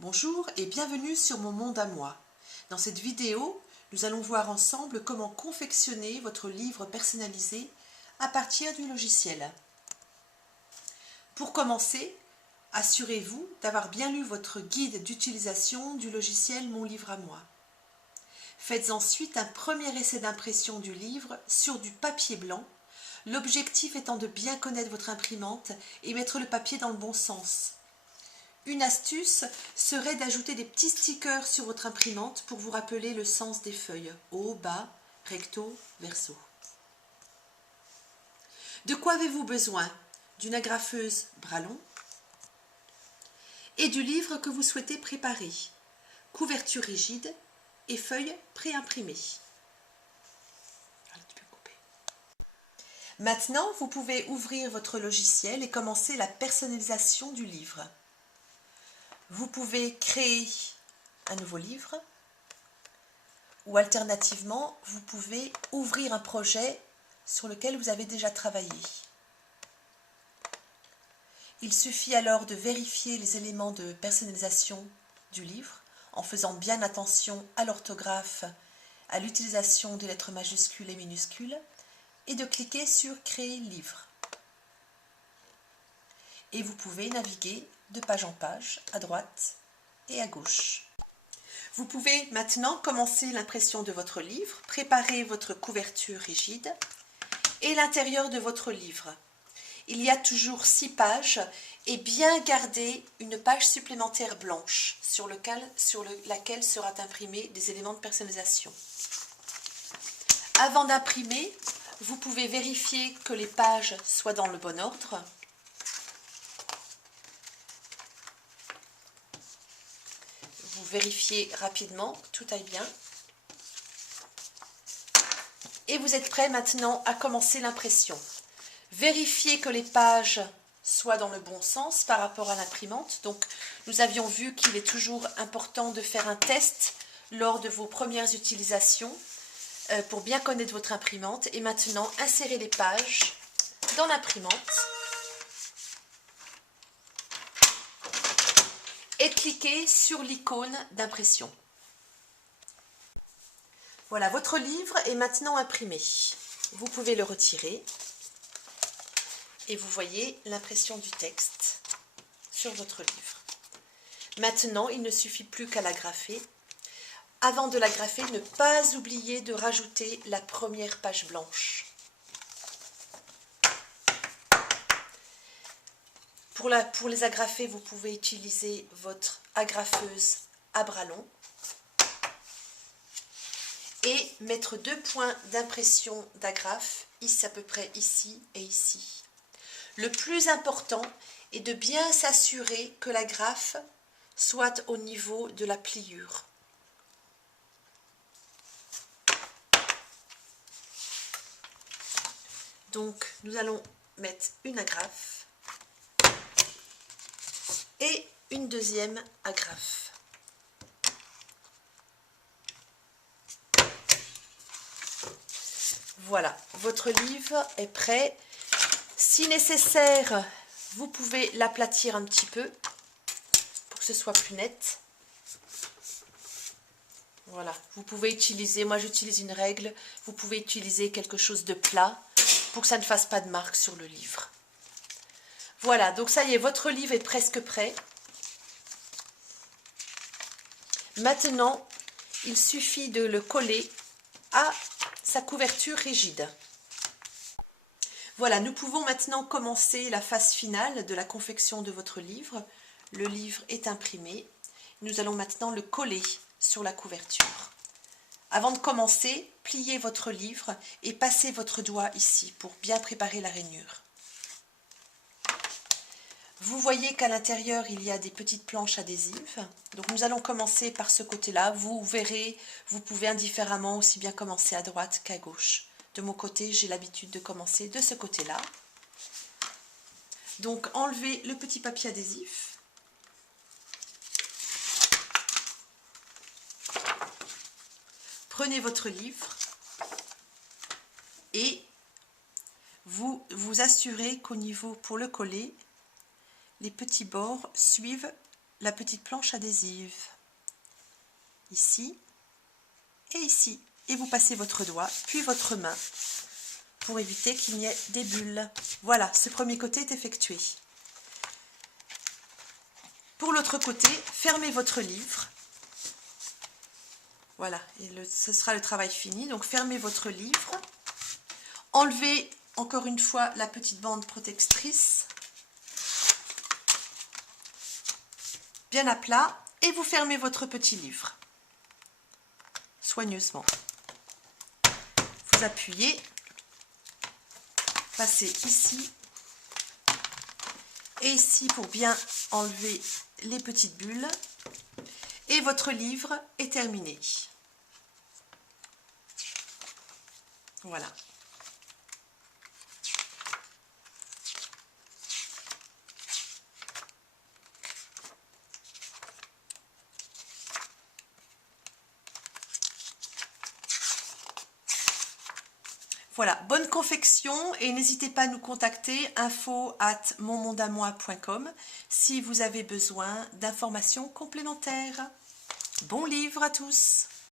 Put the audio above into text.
Bonjour et bienvenue sur mon monde à moi. Dans cette vidéo, nous allons voir ensemble comment confectionner votre livre personnalisé à partir du logiciel. Pour commencer, assurez-vous d'avoir bien lu votre guide d'utilisation du logiciel Mon livre à moi. Faites ensuite un premier essai d'impression du livre sur du papier blanc, l'objectif étant de bien connaître votre imprimante et mettre le papier dans le bon sens. Une astuce serait d'ajouter des petits stickers sur votre imprimante pour vous rappeler le sens des feuilles, haut, bas, recto, verso. De quoi avez-vous besoin? D'une agrafeuse bras long et du livre que vous souhaitez préparer, couverture rigide et feuilles pré-imprimées. Maintenant, vous pouvez ouvrir votre logiciel et commencer la personnalisation du livre. Vous pouvez créer un nouveau livre ou alternativement, vous pouvez ouvrir un projet sur lequel vous avez déjà travaillé. Il suffit alors de vérifier les éléments de personnalisation du livre en faisant bien attention à l'orthographe, à l'utilisation des lettres majuscules et minuscules et de cliquer sur « Créer livre ». Et vous pouvez naviguer de page en page, à droite et à gauche. Vous pouvez maintenant commencer l'impression de votre livre, préparer votre couverture rigide et l'intérieur de votre livre. Il y a toujours 6 pages et bien garder une page supplémentaire blanche sur laquelle sera imprimé des éléments de personnalisation. Avant d'imprimer, vous pouvez vérifier que les pages soient dans le bon ordre. Vous vérifiez rapidement, tout aille bien. Et vous êtes prêt maintenant à commencer l'impression. Vérifiez que les pages soient dans le bon sens par rapport à l'imprimante. Donc, nous avions vu qu'il est toujours important de faire un test lors de vos premières utilisations pour bien connaître votre imprimante. Et maintenant, insérez les pages dans l'imprimante et cliquez sur l'icône d'impression. Voilà, votre livre est maintenant imprimé. Vous pouvez le retirer et vous voyez l'impression du texte sur votre livre. Maintenant, il ne suffit plus qu'à l'agrafer. Avant de l'agrafer, ne pas oublier de rajouter la première page blanche. Pour les agrafer, vous pouvez utiliser votre agrafeuse à bras long et mettre 2 points d'impression d'agrafe, ici à peu près ici et ici. Le plus important est de bien s'assurer que l'agrafe soit au niveau de la pliure. Donc, nous allons mettre une agrafe et une deuxième agrafe. Voilà, votre livre est prêt. Si nécessaire, vous pouvez l'aplatir un petit peu pour que ce soit plus net. Voilà, vous pouvez utiliser, moi j'utilise une règle, vous pouvez utiliser quelque chose de plat pour que ça ne fasse pas de marque sur le livre. Voilà, donc ça y est, votre livre est presque prêt. Maintenant, il suffit de le coller à sa couverture rigide. Voilà, nous pouvons maintenant commencer la phase finale de la confection de votre livre. Le livre est imprimé. Nous allons maintenant le coller sur la couverture. Avant de commencer, pliez votre livre et passez votre doigt ici pour bien préparer la rainure. Vous voyez qu'à l'intérieur, il y a des petites planches adhésives. Donc nous allons commencer par ce côté-là. Vous verrez, vous pouvez indifféremment aussi bien commencer à droite qu'à gauche. De mon côté, j'ai l'habitude de commencer de ce côté-là. Donc enlevez le petit papier adhésif. Prenez votre livre et vous vous assurez qu'au niveau, pour le coller, les petits bords suivent la petite planche adhésive, ici et ici. Et vous passez votre doigt, puis votre main, pour éviter qu'il n'y ait des bulles. Voilà, ce premier côté est effectué. Pour l'autre côté, fermez votre livre. Voilà, et ce sera le travail fini. Donc fermez votre livre. Enlevez encore une fois la petite bande protectrice. Bien à plat. Et vous fermez votre petit livre. Soigneusement. Vous appuyez. Passez ici. Et ici pour bien enlever les petites bulles. Et votre livre est terminé. Voilà. Voilà, bonne confection et n'hésitez pas à nous contacter info@monmondamois.com si vous avez besoin d'informations complémentaires. Bon livre à tous!